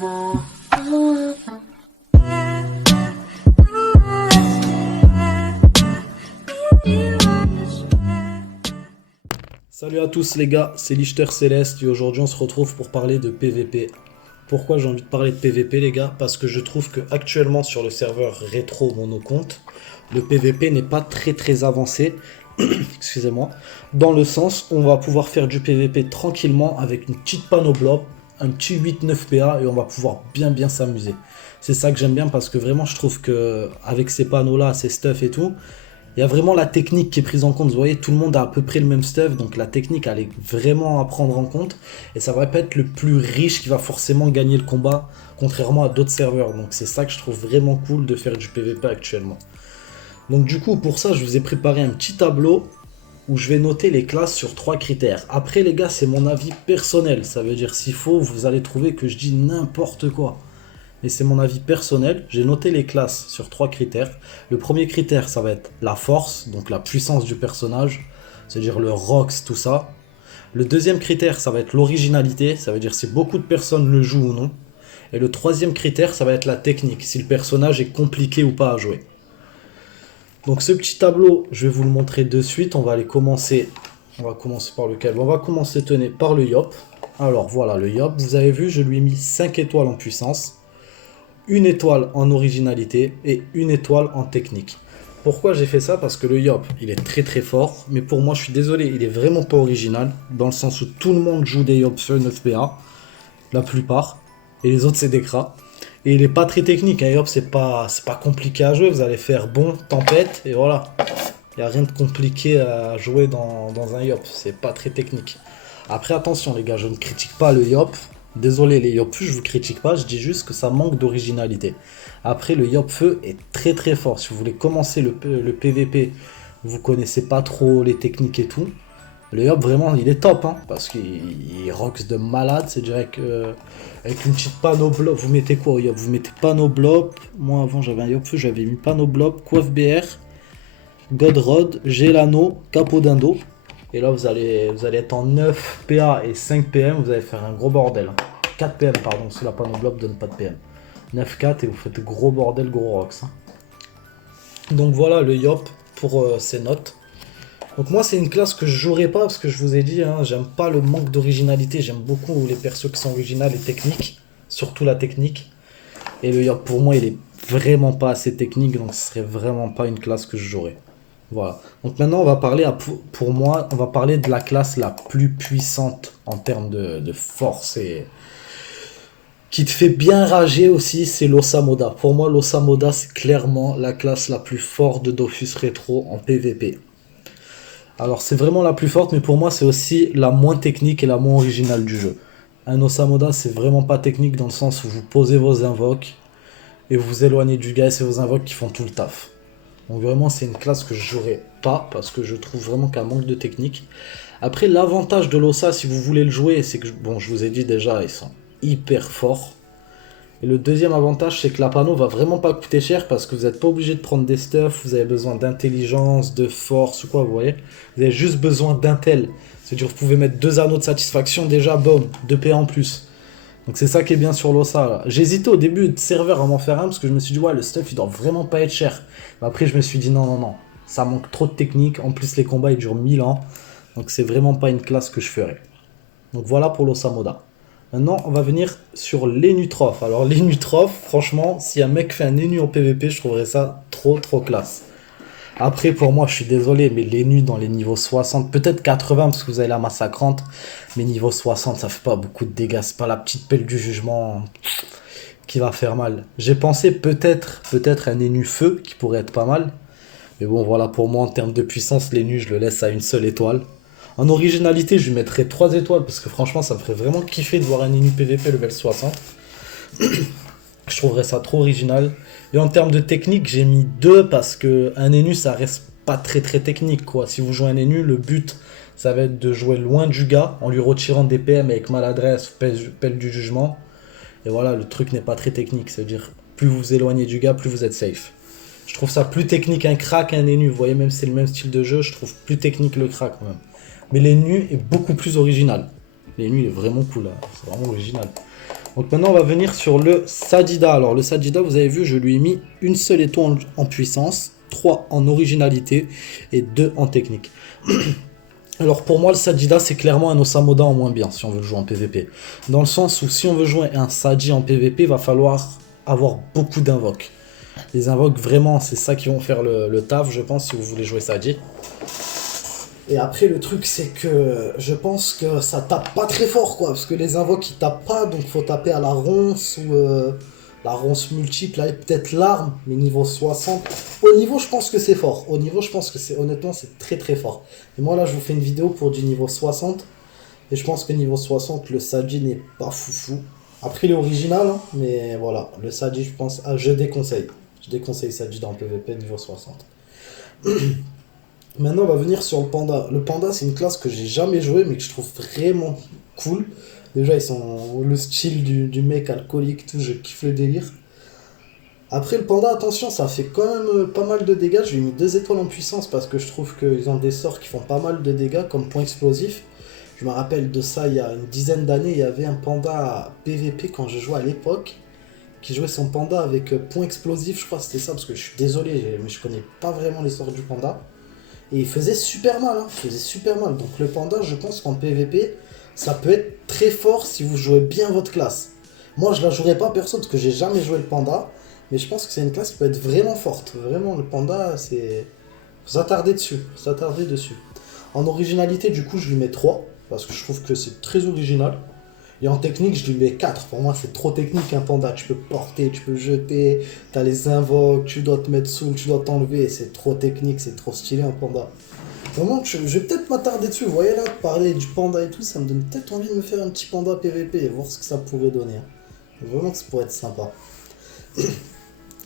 Salut à tous les gars, c'est Lichter Céleste et aujourd'hui on se retrouve pour parler de PVP. Pourquoi j'ai envie de parler de PVP les gars? Parce que je trouve que actuellement sur le serveur rétro monocompte, le PVP n'est pas très avancé, excusez-moi, dans le sens où on va pouvoir faire du PVP tranquillement avec une petite panneau blob, un petit 8-9 PA et on va pouvoir bien s'amuser. C'est ça que j'aime bien parce que vraiment je trouve que avec ces panneaux là, ces stuff et tout, il y a vraiment la technique qui est prise en compte. Vous voyez, tout le monde a à peu près le même stuff, donc la technique, elle est vraiment à prendre en compte. Et ça va pas être le plus riche qui va forcément gagner le combat, contrairement à d'autres serveurs. Donc c'est ça que je trouve vraiment cool de faire du PVP actuellement. Donc du coup, pour ça, je vous ai préparé un petit tableau où je vais noter les classes sur 3 critères. Après les gars, c'est mon avis personnel. Ça veut dire s'il faut, vous allez trouver que je dis n'importe quoi. Et c'est mon avis personnel, j'ai noté les classes sur 3 critères. Le premier critère, ça va être la force, donc la puissance du personnage, c'est-à-dire le Rox, tout ça. Le deuxième critère, ça va être l'originalité, ça veut dire si beaucoup de personnes le jouent ou non. Et le troisième critère, ça va être la technique, si le personnage est compliqué ou pas à jouer. Donc ce petit tableau, je vais vous le montrer de suite, on va commencer par lequel? On va commencer, tenez, par le Yop. Alors voilà, le Yop, vous avez vu, je lui ai mis 5 étoiles en puissance. Une étoile en originalité et une étoile en technique. Pourquoi j'ai fait ça? Parce que le Yop, il est très fort, mais pour moi, je suis désolé, il est vraiment pas original, dans le sens où tout le monde joue des Yop sur 9PA, la plupart, et les autres c'est des cras. Et il est pas très technique, un Yop c'est pas compliqué à jouer, vous allez faire bon, tempête, et voilà. Il n'y a rien de compliqué à jouer dans un Yop, c'est pas très technique. Après attention les gars, je ne critique pas le Yop. Désolé les Yop Feu, je vous critique pas, je dis juste que ça manque d'originalité. Après le Yop Feu est très fort. Si vous voulez commencer le PVP, vous connaissez pas trop les techniques et tout. Le Yop vraiment il est top hein, parce qu'il rox de malade. C'est direct avec une petite panneau blob. Vous mettez quoi au Yop? Vous mettez panneau blob. Moi avant j'avais un Yop Feu, j'avais mis panneau blob, coiffe BR, Godrod, Gelano, capot d'indo. Et là, vous allez être en 9 PA et 5 PM, vous allez faire un gros bordel. 4 PM, pardon, si la panneau blob donne pas de PM. 9-4 et vous faites gros bordel, gros rocks. Hein. Donc voilà le Yop pour ces notes. Donc moi, c'est une classe que je jouerai pas parce que je vous ai dit, hein, j'aime pas le manque d'originalité. J'aime beaucoup les persos qui sont originales et techniques, surtout la technique. Et le Yop, pour moi, il est vraiment pas assez technique, donc ce serait vraiment pas une classe que je jouerais. Voilà. Donc maintenant, on va parler, pour moi, on va parler de la classe la plus puissante en termes de force et qui te fait bien rager aussi, c'est l'Osamoda. Pour moi, l'Osamoda, c'est clairement la classe la plus forte de Dofus Retro en PVP. Alors, c'est vraiment la plus forte, mais pour moi, c'est aussi la moins technique et la moins originale du jeu. Un Osamoda, c'est vraiment pas technique dans le sens où vous posez vos invoques et vous vous éloignez du gars et c'est vos invoques qui font tout le taf. Donc vraiment c'est une classe que je jouerai pas parce que je trouve vraiment qu'un manque de technique. Après l'avantage de l'Ossa si vous voulez le jouer c'est que bon je vous ai dit déjà ils sont hyper forts. Et le deuxième avantage c'est que la panneau va vraiment pas coûter cher parce que vous n'êtes pas obligé de prendre des stuffs, vous avez besoin d'intelligence, de force ou quoi vous voyez. Vous avez juste besoin d'intel. C'est-à-dire vous pouvez mettre 2 anneaux de satisfaction déjà boum, 2 PA en plus. Donc c'est ça qui est bien sur l'Ossa. J'hésitais au début de serveur à m'en faire un parce que je me suis dit ouais le stuff il doit vraiment pas être cher. Mais après je me suis dit non, ça manque trop de technique. En plus les combats ils durent 1000 ans. Donc c'est vraiment pas une classe que je ferais. Donc voilà pour l'Osamoda. Maintenant on va venir sur l'Enutroph. Alors l'Enutroph franchement si un mec fait un Enu en PVP je trouverais ça trop classe. Après, pour moi, je suis désolé, mais les nus dans les niveaux 60, peut-être 80 parce que vous avez la massacrante, mais niveau 60, ça fait pas beaucoup de dégâts. C'est pas la petite pelle du jugement qui va faire mal. J'ai pensé peut-être un Enu feu qui pourrait être pas mal. Mais bon, voilà, pour moi, en termes de puissance, les nus, je le laisse à une seule étoile. En originalité, je lui mettrais 3 étoiles parce que franchement, ça me ferait vraiment kiffer de voir un Enu PVP level 60. Je trouverais ça trop original. Et en termes de technique, j'ai mis 2 parce que un Enu, ça reste pas très technique, quoi. Si vous jouez un Enu, le but, ça va être de jouer loin du gars, en lui retirant des PM avec maladresse, pelle du jugement. Et voilà, le truc n'est pas très technique. C'est-à-dire, plus vous vous éloignez du gars, plus vous êtes safe. Je trouve ça plus technique un crack qu'un Enu. Vous voyez, même si c'est le même style de jeu, je trouve plus technique le crack, quand même. Mais l'Enu est beaucoup plus original. L'Enu, il est vraiment cool, là. C'est vraiment original. Donc maintenant on va venir sur le Sadida. Alors le Sadida, vous avez vu, je lui ai mis une seule étoile en puissance, 3 en originalité et 2 en technique. Alors pour moi le Sadida c'est clairement un Osamoda en moins bien si on veut jouer en PvP. Dans le sens où si on veut jouer un Sadi en PvP, il va falloir avoir beaucoup d'invoques. Les invoques vraiment c'est ça qui vont faire le taf je pense si vous voulez jouer Sadi. Et après le truc c'est que je pense que ça tape pas très fort quoi, parce que les invoques ils tapent pas, donc faut taper à la ronce ou la ronce multiple, là peut-être l'arme, mais niveau 60. Au niveau je pense que c'est fort, au niveau je pense que c'est honnêtement c'est très très fort. Et moi là je vous fais une vidéo pour du niveau 60, et je pense que niveau 60 le Sadji n'est pas foufou. Après il est original, hein, mais voilà, le Sadji je pense, je déconseille. Je déconseille Sadji dans le PvP niveau 60. Maintenant, on va venir sur le panda. Le panda, c'est une classe que j'ai jamais joué, mais que je trouve vraiment cool. Déjà, ils sont le style du mec alcoolique, tout, je kiffe le délire. Après, le panda, attention, ça fait quand même pas mal de dégâts. Je lui ai mis 2 étoiles en puissance parce que je trouve qu'ils ont des sorts qui font pas mal de dégâts, comme point explosif. Je me rappelle de ça, il y a une dizaine d'années, il y avait un panda PVP quand je jouais à l'époque, qui jouait son panda avec point explosif, je crois que c'était ça, parce que je suis désolé, mais je connais pas vraiment les sorts du panda. Et il faisait super mal, hein. Il faisait super mal. Donc le panda, je pense qu'en PvP, ça peut être très fort si vous jouez bien votre classe. Moi, je la jouerai pas perso parce que j'ai jamais joué le panda, mais je pense que c'est une classe qui peut être vraiment forte. Vraiment, le panda, c'est... Faut s'attarder dessus, faut s'attarder dessus. En originalité, du coup, je lui mets 3, parce que je trouve que c'est très original. Et en technique, je lui mets 4. Pour moi, c'est trop technique un panda. Tu peux porter, tu peux jeter, t'as les invoques, tu dois te mettre sous, tu dois t'enlever. C'est trop technique, c'est trop stylé un panda. Vraiment, je vais peut-être m'attarder dessus. Vous voyez là, parler du panda et tout, ça me donne peut-être envie de me faire un petit panda PVP et voir ce que ça pourrait donner. Vraiment que ça pourrait être sympa.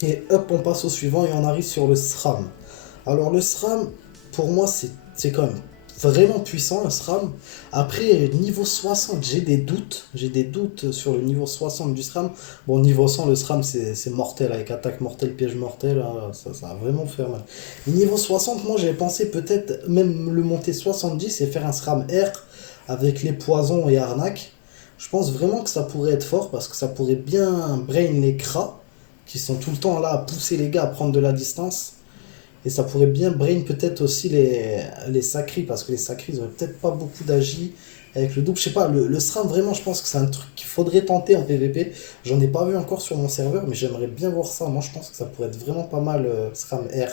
Et hop, on passe au suivant et on arrive sur le SRAM. Alors le SRAM, pour moi, c'est quand même vraiment puissant, le SRAM. Après, niveau 60, j'ai des doutes. J'ai des doutes sur le niveau 60 du SRAM. Bon, niveau 100, le SRAM, c'est mortel. Avec attaque mortelle, piège mortel, hein, ça va vraiment faire mal. Mais niveau 60, moi, j'avais pensé peut-être même le monter 70 et faire un SRAM R avec les poisons et arnaques. Je pense vraiment que ça pourrait être fort parce que ça pourrait bien brain les cras qui sont tout le temps là à pousser les gars à prendre de la distance. Et ça pourrait bien brain peut-être aussi les sacris, parce que les sacris, ils auraient peut-être pas beaucoup d'agi avec le double. Je sais pas, le SRAM, vraiment, je pense que c'est un truc qu'il faudrait tenter en PvP. J'en ai pas vu encore sur mon serveur, mais j'aimerais bien voir ça. Moi, je pense que ça pourrait être vraiment pas mal, SRAM R,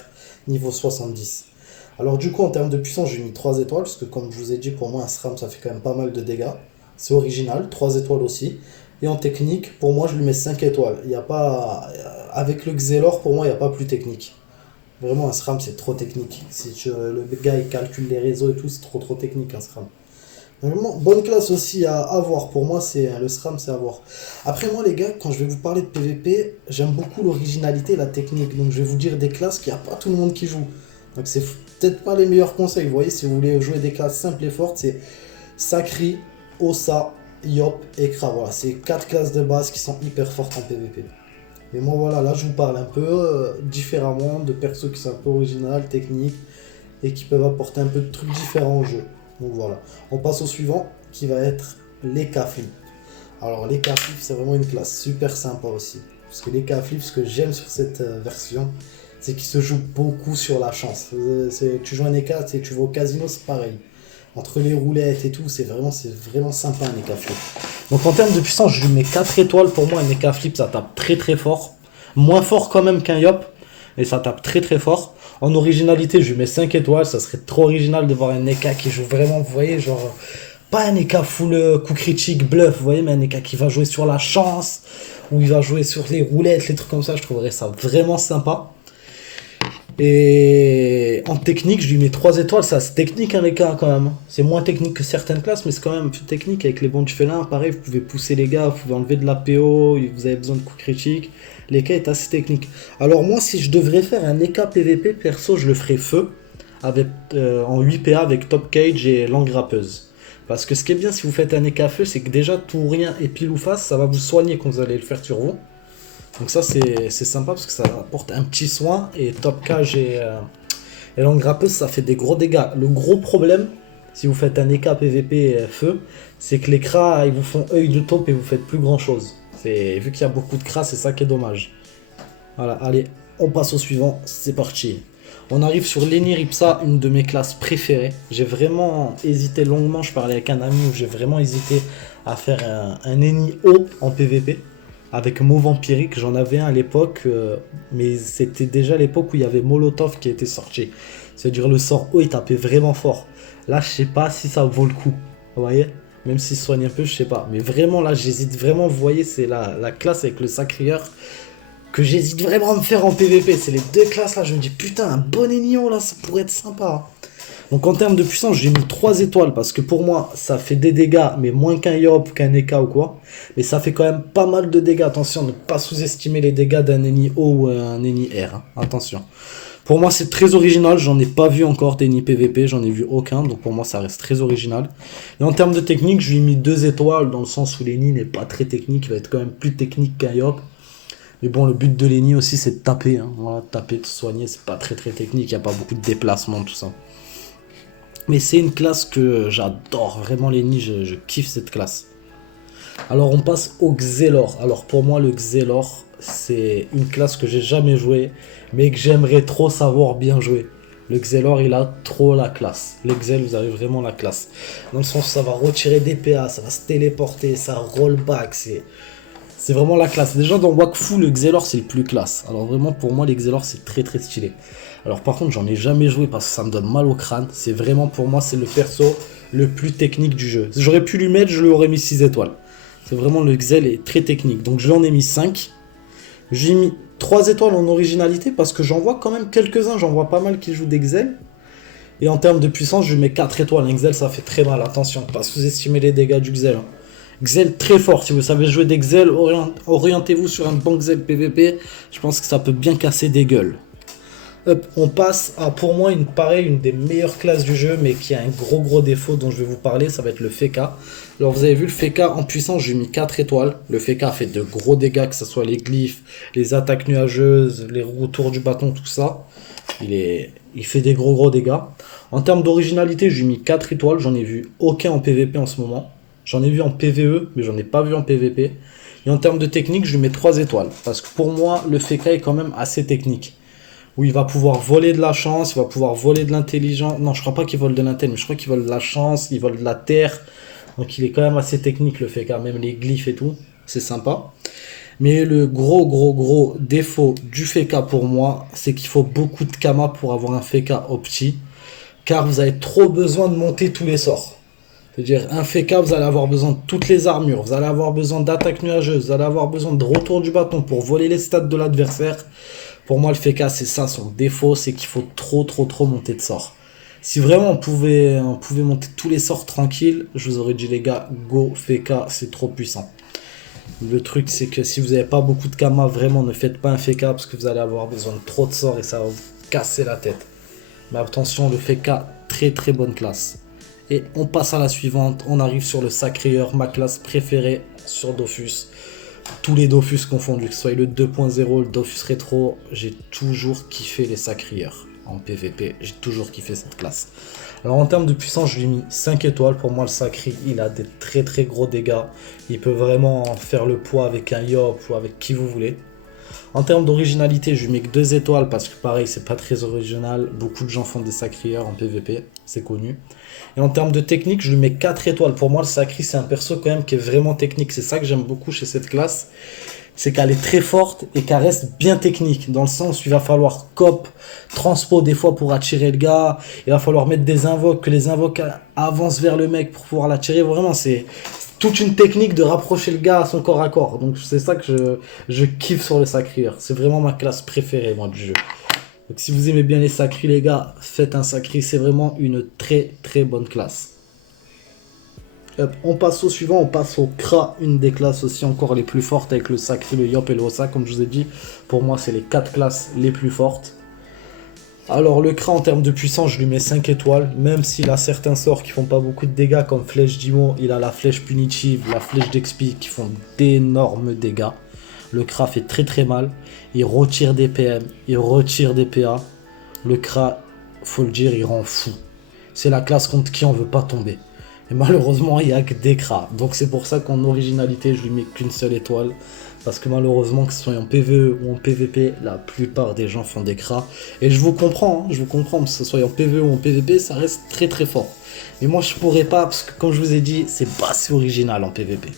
niveau 70. Alors du coup, en termes de puissance, j'ai mis 3 étoiles, parce que comme je vous ai dit, pour moi, un SRAM, ça fait quand même pas mal de dégâts. C'est original, 3 étoiles aussi. Et en technique, pour moi, je lui mets 5 étoiles. Il y a pas... Avec le Xelor, pour moi, il n'y a pas plus technique. Vraiment, un SRAM, c'est trop technique. Le gars, il calcule les réseaux et tout, c'est trop technique, un SRAM. Vraiment, bonne classe aussi à avoir. Pour moi, le SRAM, c'est à avoir. Après, moi, les gars, quand je vais vous parler de PvP, j'aime beaucoup l'originalité et la technique. Donc, je vais vous dire des classes qu'il n'y a pas tout le monde qui joue. Donc, c'est peut-être pas les meilleurs conseils. Vous voyez, si vous voulez jouer des classes simples et fortes, c'est Sakri, Ossa, Yop et Kra. Voilà, c'est 4 classes de base qui sont hyper fortes en PvP. Mais moi voilà, là je vous parle un peu différemment de persos qui sont un peu originales, techniques et qui peuvent apporter un peu de trucs différents au jeu. Donc voilà. On passe au suivant qui va être les K-Flip. Alors les K-Flip c'est vraiment une classe super sympa aussi. Parce que les K-Flip, ce que j'aime sur cette version, c'est qu'il se joue beaucoup sur la chance. Tu joues un EK, tu vas au casino, c'est pareil. Entre les roulettes et tout, c'est vraiment sympa un EK Flip. Donc en termes de puissance, je lui mets 4 étoiles. Pour moi, un EK Flip, ça tape très fort. Moins fort quand même qu'un Yop, et ça tape très fort. En originalité, je lui mets 5 étoiles. Ça serait trop original de voir un EK qui joue vraiment, vous voyez, genre... Pas un EK full coup critique, bluff, vous voyez, mais un EK qui va jouer sur la chance, ou il va jouer sur les roulettes, les trucs comme ça. Je trouverais ça vraiment sympa. Et en technique, je lui mets 3 étoiles. Ça, c'est technique un EK quand même. C'est moins technique que certaines classes, mais c'est quand même plus technique. Avec les bons du félin, pareil, vous pouvez pousser les gars, vous pouvez enlever de la PO, vous avez besoin de coups critiques. L'EK est assez technique. Alors, moi, si je devrais faire un EK PVP, perso, je le ferais feu avec, en 8 PA avec Top Cage et Langue Rappeuse. Parce que ce qui est bien si vous faites un EK feu, c'est que déjà tout ou rien et pile ou face, ça va vous soigner quand vous allez le faire sur vous. Donc ça c'est sympa parce que ça apporte un petit soin. Et Top Cage et Langue Rappeuse, ça fait des gros dégâts. Le gros problème, si vous faites un EK PVP feu, c'est que les cras ils vous font œil de taupe et vous faites plus grand chose. Vu qu'il y a beaucoup de cras, c'est ça qui est dommage. Voilà, allez, on passe au suivant, c'est parti. On arrive sur l'Eni Ripsa, une de mes classes préférées. J'ai vraiment hésité longuement, je parlais avec un ami où j'ai vraiment hésité à faire un Eni haut en PVP. Avec Mot Vampirique, j'en avais un à l'époque, mais c'était déjà l'époque où il y avait Molotov qui était sorti. C'est-à-dire le sort haut, il tapait vraiment fort. Là, je sais pas si ça vaut le coup, vous voyez. Même s'il se soigne un peu, je sais pas. Mais vraiment, là, j'hésite vraiment, vous voyez, c'est la classe avec le Sacrieur que j'hésite vraiment à me faire en PVP. C'est les deux classes là, je me dis putain, un bon Enion là, ça pourrait être sympa. Donc en termes de puissance, j'ai mis 3 étoiles parce que pour moi, ça fait des dégâts, mais moins qu'un Yop, qu'un Eka ou quoi. Mais ça fait quand même pas mal de dégâts. Attention, ne pas sous-estimer les dégâts d'un Eni O ou un Eni R. Hein. Attention. Pour moi, c'est très original. J'en ai pas vu encore d'Eni PVP, j'en ai vu aucun. Donc pour moi, ça reste très original. Et en termes de technique, je lui ai mis 2 étoiles dans le sens où l'Eni n'est pas très technique. Il va être quand même plus technique qu'un Yop. Mais bon, le but de l'Eni aussi, c'est de taper. Hein. Voilà, taper, de soigner, c'est pas très technique. Il n'y a pas beaucoup de déplacement, tout ça. Mais c'est une classe que j'adore. Vraiment, l'Eni, je kiffe cette classe. Alors, on passe au Xelor. Alors, pour moi, le Xelor, c'est une classe que j'ai jamais jouée, mais que j'aimerais trop savoir bien jouer. Le Xelor, il a trop la classe. Le Xel, vous avez vraiment la classe. Dans le sens où ça va retirer des PA, ça va se téléporter, ça roll back, c'est vraiment la classe. Déjà dans Wakfu, le Xelor c'est le plus classe. Alors vraiment pour moi les Xelor c'est très stylé. Alors par contre j'en ai jamais joué parce que ça me donne mal au crâne. C'est vraiment pour moi c'est le perso le plus technique du jeu. Si j'aurais pu lui mettre, je lui aurais mis 6 étoiles. C'est vraiment le Xel est très technique. Donc je lui en ai mis 5. J'ai mis 3 étoiles en originalité parce que j'en vois quand même quelques-uns. J'en vois pas mal qui jouent des Xel. Et en termes de puissance je lui mets 4 étoiles. Un Xel ça fait très mal. Attention, pas sous-estimer les dégâts du Xel. Hein. Xel très fort, si vous savez jouer des Xel, orientez-vous sur un bon Xel PVP, je pense que ça peut bien casser des gueules. Hop, on passe à pour moi une des meilleures classes du jeu, mais qui a un gros défaut dont je vais vous parler, ça va être le Feka. Alors vous avez vu le Feka en puissance, j'ai mis 4 étoiles. Le Feka fait de gros dégâts, que ce soit les glyphes, les attaques nuageuses, les retours du bâton, tout ça. Il fait des gros dégâts. En termes d'originalité, j'ai mis 4 étoiles, j'en ai vu aucun en PVP en ce moment. J'en ai vu en PVE, mais j'en ai pas vu en PVP. Et en termes de technique, je lui mets 3 étoiles. Parce que pour moi, le Feka est quand même assez technique. Où il va pouvoir voler de la chance, il va pouvoir voler de l'intelligence. Non, je crois pas qu'il vole de l'intel, mais je crois qu'il vole de la chance, il vole de la terre. Donc il est quand même assez technique le Feka, même les glyphes et tout. C'est sympa. Mais le gros défaut du Feka pour moi, c'est qu'il faut beaucoup de Kama pour avoir un Feka opti. Car vous avez trop besoin de monter tous les sorts. C'est-à-dire, un Feka, vous allez avoir besoin de toutes les armures, vous allez avoir besoin d'attaques nuageuses, vous allez avoir besoin de retour du bâton pour voler les stats de l'adversaire. Pour moi, le Feka, c'est ça, son défaut, c'est qu'il faut trop monter de sorts. Si vraiment on pouvait monter tous les sorts tranquilles, je vous aurais dit, les gars, go Feka, c'est trop puissant. Le truc, c'est que si vous n'avez pas beaucoup de Kama, vraiment, ne faites pas un Feka, parce que vous allez avoir besoin de trop de sorts et ça va vous casser la tête. Mais attention, le Feka, très bonne classe. Et on passe à la suivante, on arrive sur le Sacrieur, ma classe préférée sur Dofus. Tous les Dofus confondus, que ce soit le 2.0, le Dofus Rétro, j'ai toujours kiffé les Sacrieurs en PVP, j'ai toujours kiffé cette classe. Alors en termes de puissance, je lui ai mis 5 étoiles, pour moi le Sacri, il a des très gros dégâts, il peut vraiment faire le poids avec un Yop ou avec qui vous voulez. En termes d'originalité, je lui mets que 2 étoiles parce que pareil, c'est pas très original. Beaucoup de gens font des Sacrieurs en PVP, c'est connu. Et en termes de technique, je lui mets 4 étoiles. Pour moi, le Sacri, c'est un perso quand même qui est vraiment technique. C'est ça que j'aime beaucoup chez cette classe. C'est qu'elle est très forte et qu'elle reste bien technique. Dans le sens où il va falloir cop, transpo des fois pour attirer le gars. Il va falloir mettre des invoques, que les invoques avancent vers le mec pour pouvoir l'attirer. Vraiment, c'est toute une technique de rapprocher le gars à son corps à corps. Donc c'est ça que je kiffe sur le Sacrieur. C'est vraiment ma classe préférée moi du jeu. Donc si vous aimez bien les Sacris les gars, faites un Sacri, c'est vraiment une très bonne classe. Hop, on passe au suivant, on passe au Kra, une des classes aussi encore les plus fortes avec le Sacri, le Yop et le Osa. Comme je vous ai dit, pour moi c'est les 4 classes les plus fortes. Alors le Kra en termes de puissance, je lui mets 5 étoiles, même s'il a certains sorts qui font pas beaucoup de dégâts comme Flèche d'Imo, il a la Flèche Punitive, la Flèche d'Expi qui font d'énormes dégâts. Le Kra fait très mal, il retire des PM, il retire des PA. Le Kra, faut le dire, il rend fou. C'est la classe contre qui on veut pas tomber. Et malheureusement, il n'y a que des cras. Donc c'est pour ça qu'en originalité, je lui mets qu'une seule étoile. Parce que malheureusement, que ce soit en PvE ou en PvP, la plupart des gens font des cras. Et je vous comprends, je vous comprends, que ce soit en PvE ou en PvP, ça reste très très fort. Mais moi, je pourrais pas, parce que comme je vous ai dit, c'est pas assez original en PvP.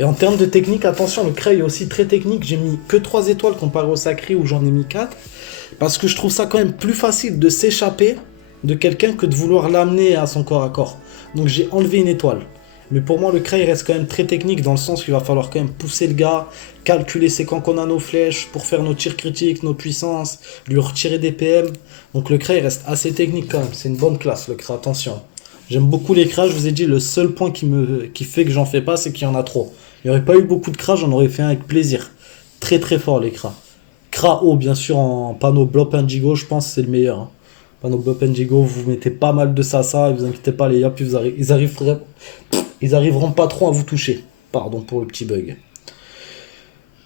Et en termes de technique, attention, le Cray est aussi très technique. J'ai mis que 3 étoiles comparé au Sacré où j'en ai mis 4. Parce que je trouve ça quand même plus facile de s'échapper de quelqu'un que de vouloir l'amener à son corps à corps. Donc j'ai enlevé une étoile. Mais pour moi, le Cray reste quand même très technique dans le sens qu'il va falloir quand même pousser le gars, calculer c'est quand qu'on a nos flèches pour faire nos tirs critiques, nos puissances, lui retirer des PM. Donc le Cray reste assez technique quand même. C'est une bonne classe le Cray, attention. J'aime beaucoup les cras, je vous ai dit, le seul point qui fait que j'en fais pas, c'est qu'il y en a trop. Il n'y aurait pas eu beaucoup de cras, j'en aurais fait un avec plaisir. Très très fort les cras. Cras haut, bien sûr, en panneau Blop Indigo, je pense que c'est le meilleur. Hein. Panneau Blop Indigo, vous mettez pas mal de ça, et vous inquiétez pas les gars, puis ils arriveront pas trop à vous toucher. Pardon pour le petit bug.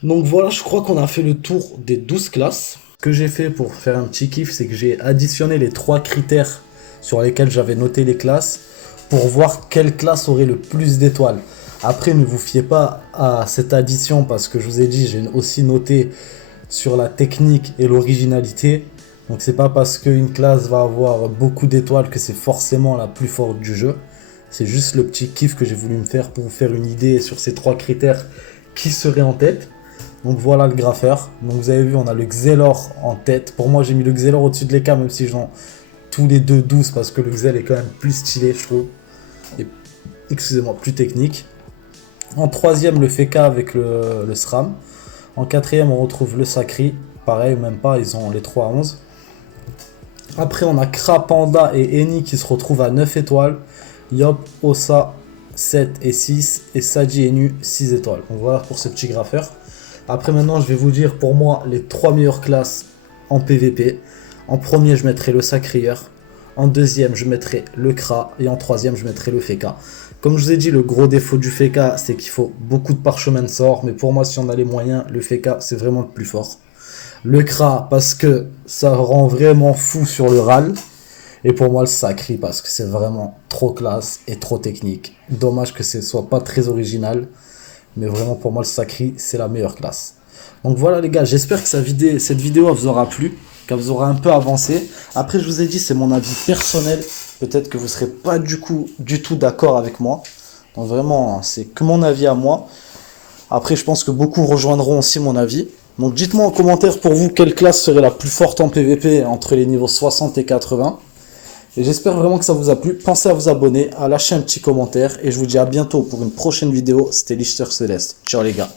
Donc voilà, je crois qu'on a fait le tour des 12 classes. Ce que j'ai fait pour faire un petit kiff, c'est que j'ai additionné les 3 critères sur lesquels j'avais noté les classes pour voir quelle classe aurait le plus d'étoiles. Après, ne vous fiez pas à cette addition parce que je vous ai dit, j'ai aussi noté sur la technique et l'originalité. Donc c'est pas parce qu'une classe va avoir beaucoup d'étoiles que c'est forcément la plus forte du jeu. C'est juste le petit kiff que j'ai voulu me faire pour vous faire une idée sur ces 3 critères qui seraient en tête. Donc voilà le graffeur. Donc vous avez vu, on a le Xelor en tête. Pour moi, j'ai mis le Xelor au-dessus de l'EK, même si j'en tous les deux 12 parce que le Xel est quand même plus stylé, je trouve. Et, excusez-moi, plus technique. En troisième, le Feka avec le SRAM. En quatrième, on retrouve le Sacri. Pareil, même pas, ils ont les 3 à 11. Après, on a Kra, Panda et Eni qui se retrouvent à 9 étoiles. Yop, Osa, 7 et 6. Et Saji et Nu, 6 étoiles. Donc voilà pour ce petit graffeur. Après, maintenant, je vais vous dire pour moi les 3 meilleures classes en PvP. En premier, je mettrai le Sacrieur. En deuxième, je mettrai le Kra. Et en troisième, je mettrai le Feka. Comme je vous ai dit, le gros défaut du Feka, c'est qu'il faut beaucoup de parchemin de sort. Mais pour moi, si on a les moyens, le Feka, c'est vraiment le plus fort. Le Kra, parce que ça rend vraiment fou sur le RAL. Et pour moi, le Sacri, parce que c'est vraiment trop classe et trop technique. Dommage que ce soit pas très original. Mais vraiment, pour moi, le Sacri, c'est la meilleure classe. Donc voilà les gars, j'espère que cette vidéo vous aura plu. Qu'elle vous aura un peu avancé. Après, je vous ai dit, c'est mon avis personnel. Peut-être que vous ne serez pas du tout d'accord avec moi. Donc vraiment, c'est que mon avis à moi. Après, je pense que beaucoup rejoindront aussi mon avis. Donc dites-moi en commentaire pour vous quelle classe serait la plus forte en PvP entre les niveaux 60 et 80. Et j'espère vraiment que ça vous a plu. Pensez à vous abonner, à lâcher un petit commentaire. Et je vous dis à bientôt pour une prochaine vidéo. C'était Lichter Céleste. Ciao les gars.